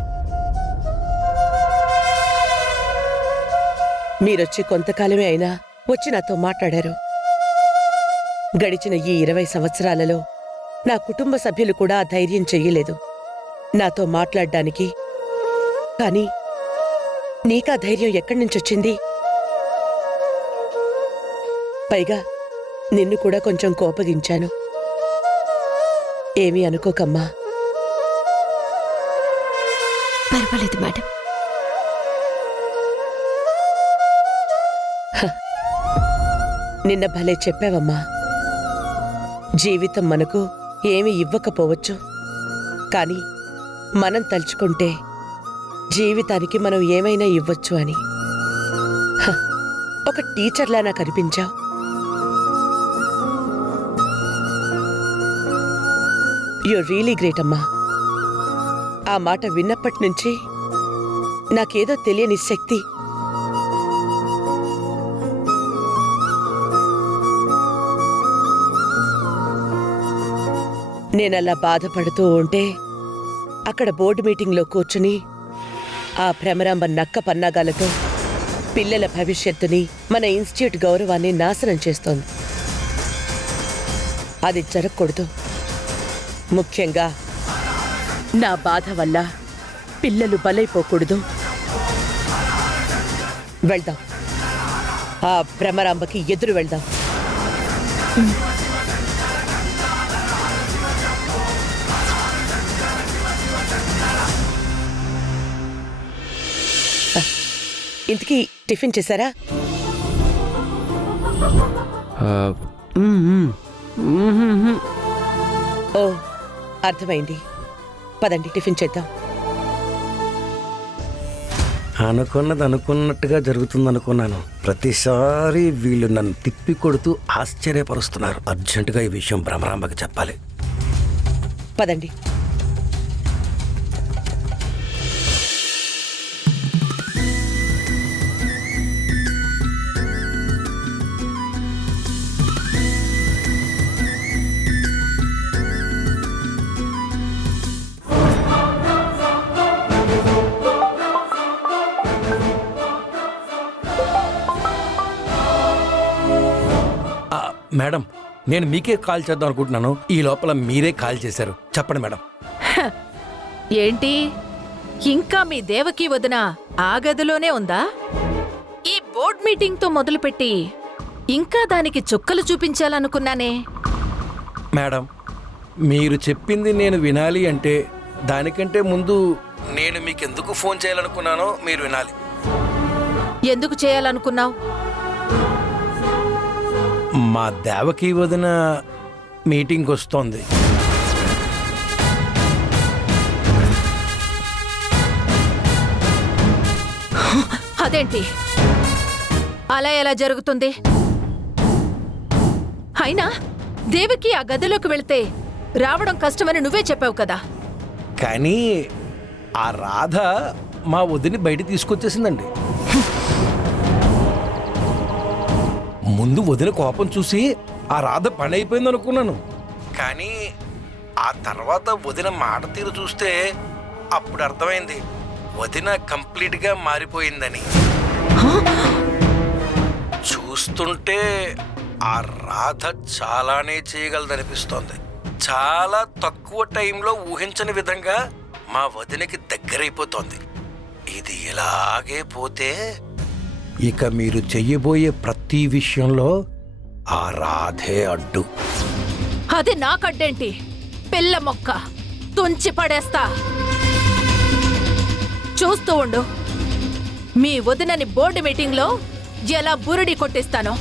మీరొచ్చి కొంతకాలమే అయినా వచ్చి నాతో మాట్లాడారు. గడిచిన ఈ 20 సంవత్సరాలలో నా కుటుంబ సభ్యులు కూడా ఆ ధైర్యం చెయ్యలేదు నాతో మాట్లాడ్డానికి. కానీ నీకా ధైర్యం ఎక్కడి నుంచొచ్చింది? పైగా నిన్ను కూడా కొంచెం కోపగించాను. ఏమీ అనుకోకమ్మా. పర్వాలేదు మేడం. నిన్న భలే చెప్పావమ్మా. జీవితం మనకు ఏమీ ఇవ్వకపోవచ్చు, కానీ మనం తలుచుకుంటే జీవితానికి మనం ఏమైనా ఇవ్వచ్చు అని. ఒక టీచర్లా నాకు అనిపించావు. యు రియలీ గ్రేట్ అమ్మా. ఆ మాట విన్నప్పటి నుంచి నాకేదో తెలియని శక్తి. నేనలా బాధపడుతూ ఉంటే అక్కడ బోర్డు మీటింగ్లో కూర్చుని ఆ భ్రమరాంబ నక్క పన్నాగాలతో పిల్లల భవిష్యత్తుని, మన ఇన్స్టిట్యూట్ గౌరవాన్ని నాశనం చేస్తోంది. అది జరగకూడదు. ముఖ్యంగా నా బాధ వల్ల పిల్లలు బలైపోకూడదు. వెళ్దాం, ఆ భ్రమరాంబకి ఎదురు వెళ్దాం. ఇంతకీ టిఫిన్ చేశారా? ఓ, అర్థమైంది. పదండి టిఫిన్ చేద్దాం. అనుకున్నది అనుకున్నట్టుగా జరుగుతుందనుకున్నాను. ప్రతిసారి వీళ్ళు నన్ను తిప్పి కొడుతూ ఆశ్చర్యపరుస్తున్నారు. అర్జెంటుగా ఈ విషయం భ్రమరాంబకి చెప్పాలి. పదండి. మేడం నేను మీకే కాల్ చేద్దాం అనుకుంటున్నాను, ఈ లోపల మీరే కాల్ చేశారు. చెప్పండి మేడం. ఏంటి ఇంకా మీ దేవకి వదిన ఆ గదిలోనే ఉందా? ఈ బోర్డ్ మీటింగ్తో మొదలుపెట్టి ఇంకా దానికి చుక్కలు చూపించాలనుకున్నానే. మేడం మీరు చెప్పింది నేను వినాలి అంటే దానికంటే ముందు నేను మీకెందుకు ఫోన్ చేయాలనుకున్నానో మీరు వినాలి. ఎందుకు చేయాలనుకున్నావు? మా దేవకి వదిన మీటింగ్ వస్తోంది. అదేంటి అలా ఎలా జరుగుతుంది? అయినా దేవికి ఆ గదిలోకి వెళ్తే రావడం కష్టమని నువ్వే చెప్పావు కదా. కానీ ఆ రాధ మా వదిని బయట తీసుకొచ్చేసిందండి. ముందు వదిన కోపం చూసి ఆ రాధ పని అయిపోయింది అనుకున్నాను, కానీ ఆ తర్వాత వదిన మాట తీరు చూస్తే అప్పుడు అర్థమైంది వదిన కంప్లీట్గా మారిపోయిందని. చూస్తుంటే ఆ రాధ చాలానే చేయగలదనిపిస్తోంది. చాలా తక్కువ టైంలో ఊహించని విధంగా మా వదినకి దగ్గరైపోతోంది. ఇది ఇలాగే పోతే ఇక మీరు చెయ్యబోయే ప్రతి విషయంలో ఆ రాధే అడ్డు. అది నాకడ్డేంటి? పిల్ల మొక్క తుంచి పడేస్తా. చూస్తూ ఉండు మీ వదినని బోర్డు మీటింగ్లో ఎలా బురుడి కొట్టిస్తానో.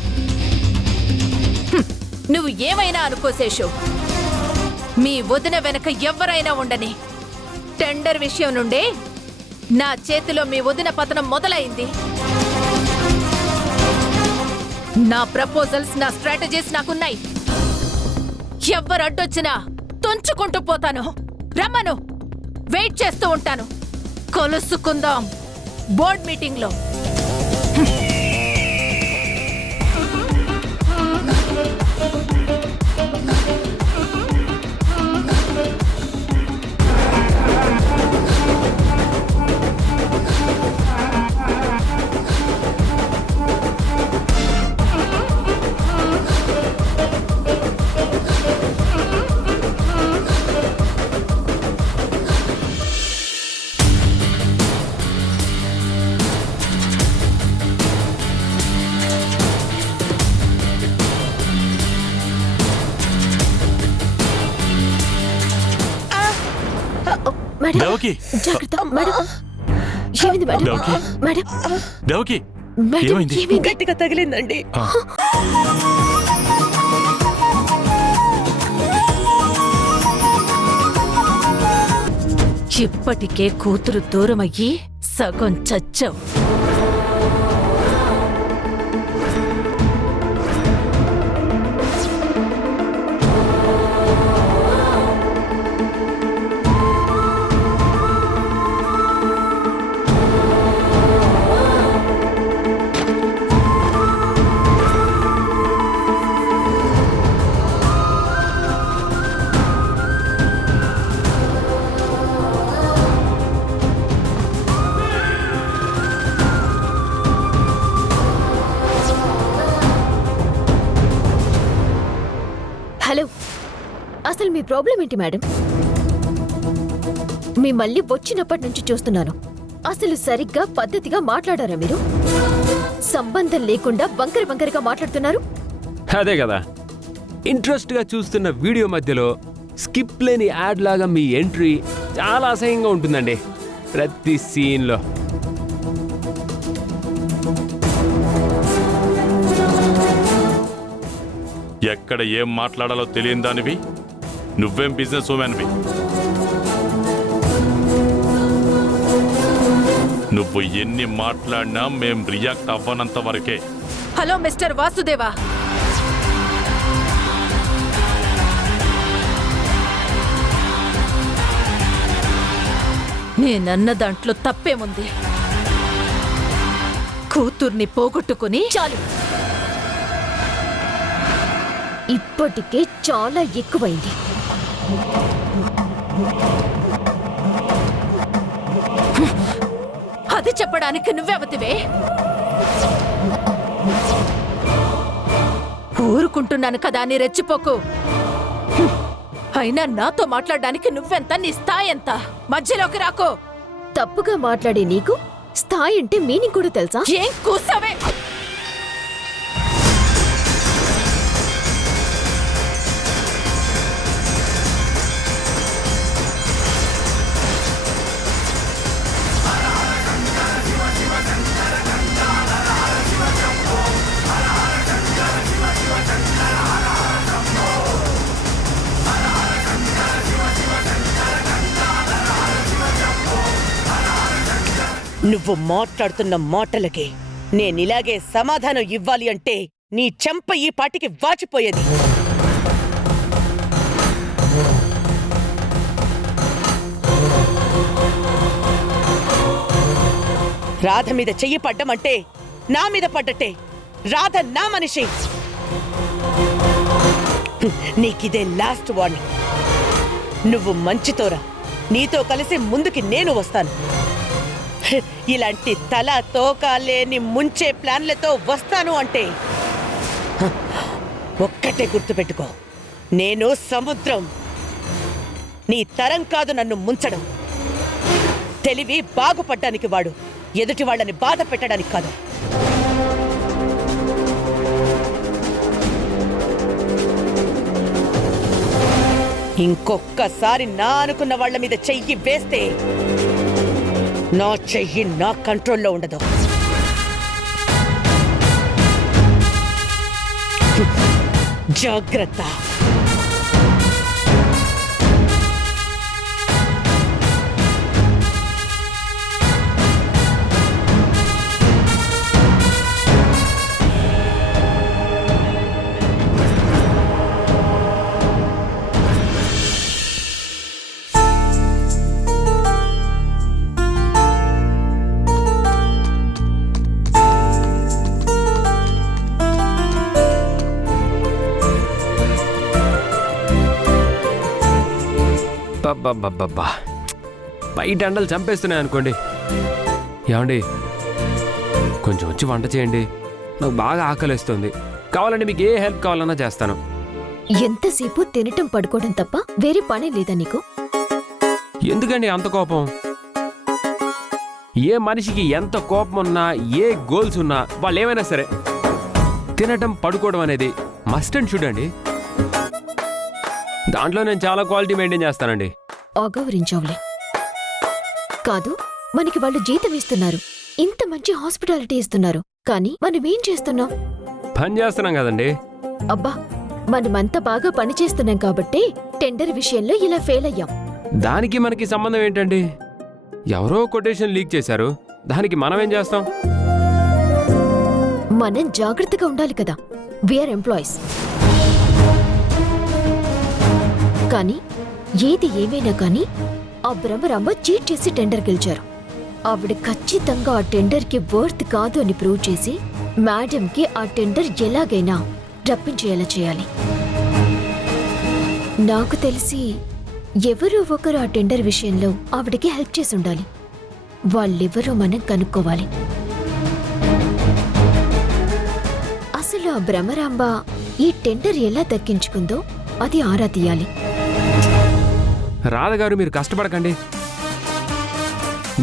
నువ్వు ఏమైనా అనుకో శేషు, మీ వదిన వెనక ఎవరైనా ఉండని టెండర్ విషయం నుండే నా చేతిలో మీ వదిన పతనం మొదలైంది. నా ప్రపోజల్స్, నా స్ట్రాటజీస్ నాకున్నాయి. ఎవ్వరు అడ్డొచ్చినా తుంచుకుంటూ పోతాను. రమ్మను, వెయిట్ చేస్తూ ఉంటాను. కలుసుకుందాం బోర్డ్ మీటింగ్లో. దేవకి, జాగ్రత్త మేడం. ఏమైంది madam? Devaki, madam Devaki, madam, ఏమైంది? ఏమైంది? గట్టిగా తగిలిందండి. ఇప్పటికే కూతురు దూరమయ్యి సగం చచ్చావు. హలో, అసలు మీ ప్రాబ్లం ఏంటి మేడం? మీ మళ్ళీ వచ్చినప్పటి నుంచి చూస్తున్నాను. అసలు సరిగ్గా పద్ధతిగా మాట్లాడారా మీరు? సంబంధం లేకుండా వంకర వంకరగా మాట్లాడుతున్నారు. అదే కదా, ఇంట్రెస్ట్గా చూస్తున్న వీడియో మధ్యలో స్కిప్ లేని యాడ్ లాగా మీ ఎంట్రీ చాలా అసహ్యంగా ఉంటుందండి ప్రతి సీన్లో. ఎక్కడ ఏం మాట్లాడాలో తెలియని దానివి, నువ్వేం బిజినెస్ ఉమెన్వి. నువ్వు ఎన్ని మాట్లాడినా మేం రియాక్ట్ అవ్వనంత వరకే. హలో మిస్టర్ వాసుదేవా, నేనన్న దాంట్లో తప్పేముంది? కూతుర్ని పోగొట్టుకుని చాలు, ఇప్పటికే చాలా ఎక్కువైంది. అది చెప్పడానికి నువ్వెవతివే? ఊరుకుంటున్నాను కదా అని రెచ్చిపోకు. అయినా నాతో మాట్లాడడానికి నువ్వెంత, నీ స్థాయి ఎంత? మధ్యలోకి రాకో. తప్పుగా మాట్లాడే నీకు స్థాయి అంటే మీనింగ్ కూడా తెలుసా? ఏం కూసావే? నువ్వు మాట్లాడుతున్న మాటలకి నేనిలాగే సమాధానం ఇవ్వాలి అంటే నీ చెంప ఈ పాటికి వాచిపోయేది. రాధ మీద చెయ్యి పడ్డమంటే నా మీద పడ్డట్టే. రాధ నా మనిషి. నీకిదే లాస్ట్ వార్నింగ్. నువ్వు మంచితోరా, నీతో కలిసి ముందుకి నేను వస్తాను. ఇలాంటి తల తోక లేని ముంచే ప్లాన్లతో వస్తాను అంటే ఒక్కటే గుర్తుపెట్టుకో, నేను సముద్రం. నీ తరం కాదు నన్ను ముంచడం. తెలివి బాగుపడ్డానికి వాడు, ఎదుటి వాళ్ళని బాధ పెట్టడానికి కాదు. ఇంకొక్కసారి నా అనుకున్న వాళ్ళ మీద చెయ్యి వేస్తే నా చెయ్యి నా కంట్రోల్లో ఉండదు. జాగ్రత్త. అబ్బబ్బబ్బబ్బా, బయట ఎండలు చంపేస్తున్నాయి అనుకోండి. ఏమండి, కొంచెం వచ్చి వంట చేయండి. నాకు బాగా ఆకలిస్తుంది. కావాలంటే మీకు ఏ హెల్ప్ కావాలన్నా చేస్తాను. ఎంతసేపు తినటం పడుకోవడం తప్ప వేరే పనే లేదా నీకు? ఎందుకండి అంత కోపం? ఏ మనిషికి ఎంత కోపం ఉన్నా, ఏ గోల్స్ ఉన్నా, వాళ్ళు ఏమైనా సరే తినటం పడుకోవడం అనేది మస్ట్ అండ్ షుడ్ అండి. దాంట్లో నేను చాలా క్వాలిటీ మెయింటైన్ చేస్తానండి. అగౌరించవులే. కాదు, మనకి వాళ్ళు జీతం ఇస్తున్నారు, ఇంత మంచి హాస్పిటాలిటీ ఇస్తున్నారు, కానీ మనమేం చేస్తున్నాం? పని చేస్తున్నాం కదండి. అబ్బా, మనమంతా బాగా పని చేస్తున్నాం కాబట్టే టెండర్ విషయంలో ఇలా ఫెయిల్ అయ్యాం. దానికి మనకి సంబంధం ఏంటండి? ఎవరో కొటేషన్ లీక్ చేశారు, దానికి మనమేం చేస్తాం? మనం జాగ్రత్తగా ఉండాలి కదా. We are employees. కానీ ఏది ఏమైనా కానీ ఆ బ్రహ్మరాంబ చీట్ చేసి టెండర్ గెలిచారు. ఆవిడ ఖచ్చితంగా ఆ టెండర్కి వర్త్ కాదు అని ప్రూవ్ చేసి మేడంకి ఆ టెండర్ ఎలాగైనా రప్పించేలా చేయాలి. నాకు తెలిసి ఎవరో ఒకరు ఆ టెండర్ విషయంలో ఆవిడకి హెల్ప్ చేసి ఉండాలి. వాళ్ళెవరో మనం కనుక్కోవాలి. అసలు ఆ బ్రహ్మరాంబ ఈ టెండర్ ఎలా దక్కించుకుందో అది ఆరా తీయాలి. రాధగారు, మీరు కష్టపడకండి.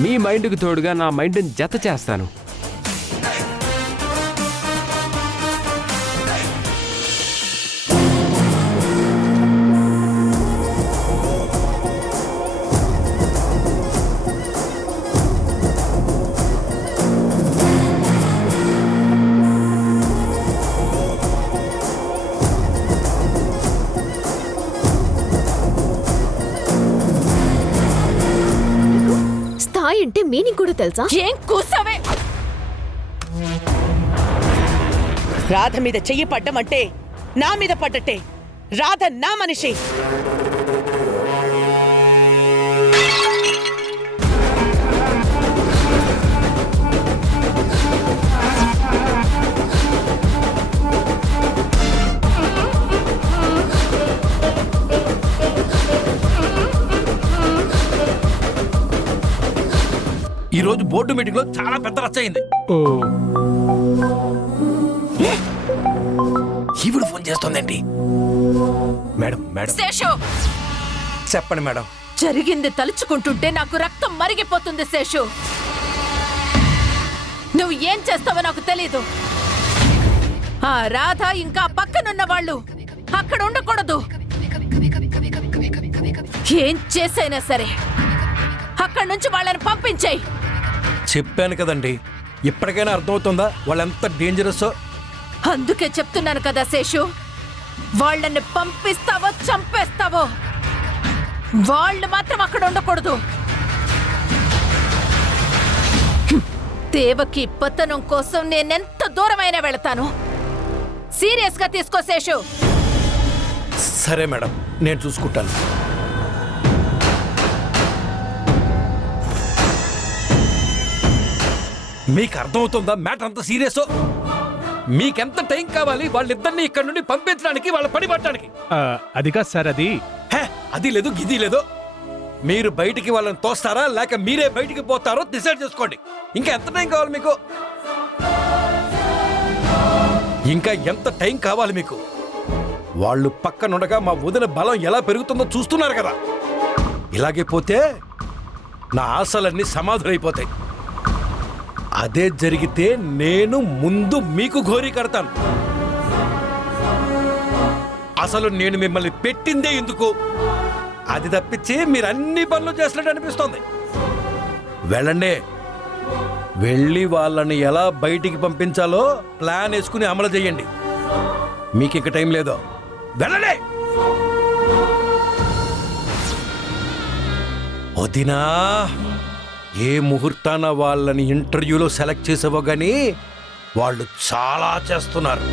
మీ మైండ్కి తోడుగా నా మైండ్ని జత చేస్తాను. అంటే మీనింగ్ కూడా తెలుసా? ఏం కూసావే? రాధ మీద చెయ్యి పడ్డమంటే నా మీద పడ్డట్టే. రాధ నా మనిషి. ఈ రోజు బోర్డు మీటింగ్ లో చాలా పెద్ద రచ్చ అయింది. ఈవిడ ఫోన్ చేస్తోందేంటి? మేడం మేడం శేషు, చెప్పండి మేడం. జరిగింది తలుచుకుంటుంటే నాకు రక్తం మరిగిపోతుంది శేషు. నువ్వు ఏం చేస్తావో నాకు తెలీదు. ఆ రాధ ఇంకా పక్కనున్న వాళ్ళు అక్కడ ఉండకూడదు. ఏం చేసైనా సరే అక్కడి నుంచి వాళ్ళని పంపించేయి. చెప్పాను కదండి, ఇప్పటికైనా అర్థమవుతుందా వాళ్ళు ఎంత డేంజరస్? అందుకే చెప్తున్నాను కదా శేషు, వాళ్ళని పంపిస్తావో చంపేస్తావో, వాళ్ళు మాత్రం అక్కడ ఉండకూడదు. దేవకి పతనం కోసం నేనెంత దూరమైనా వెళతాను. సీరియస్ గా తీసుకో శేషు. సరే మేడం, నేను చూసుకుంటాను. మీకు అర్థమవుతుందా మ్యాటర్ అంత సీరియస్? మీకెంత టైం కావాలి వాళ్ళిద్దరిని ఇక్కడ నుండి పంపించడానికి, వాళ్ళ పని పట్టడానికి? అది కాదు సార్, అది అది లేదు గిది లేదు. మీరు బయటికి వాళ్ళని తోస్తారా లేక మీరే బయటికి పోతారో డిసైడ్ చేసుకోండి. ఇంకా ఎంత టైం కావాలి మీకు? ఇంకా ఎంత టైం కావాలి మీకు? వాళ్ళు పక్కనుండగా మా వదిన బలం ఎలా పెరుగుతుందో చూస్తున్నారు కదా. ఇలాగే పోతే నా ఆశలన్నీ సమాధులైపోతాయి. అదే జరిగితే నేను ముందు మీకు ఘోరీ కడతాను. అసలు నేను మిమ్మల్ని పెట్టిందే ఎందుకు? అది తప్పించి మీరు అన్ని పనులు చేసినట్టు అనిపిస్తోంది. వెళ్ళండి, వెళ్ళి వాళ్ళని ఎలా బయటికి పంపించాలో ప్లాన్ వేసుకుని అమలు చేయండి. మీకు ఇక టైం లేదు, వెళ్ళండి. వదినా, ఏ ముహూర్తాన వాళ్ళని ఇంటర్వ్యూలో సెలెక్ట్ చేసావో గానీ వాళ్ళు చాలా చేస్తున్నారు.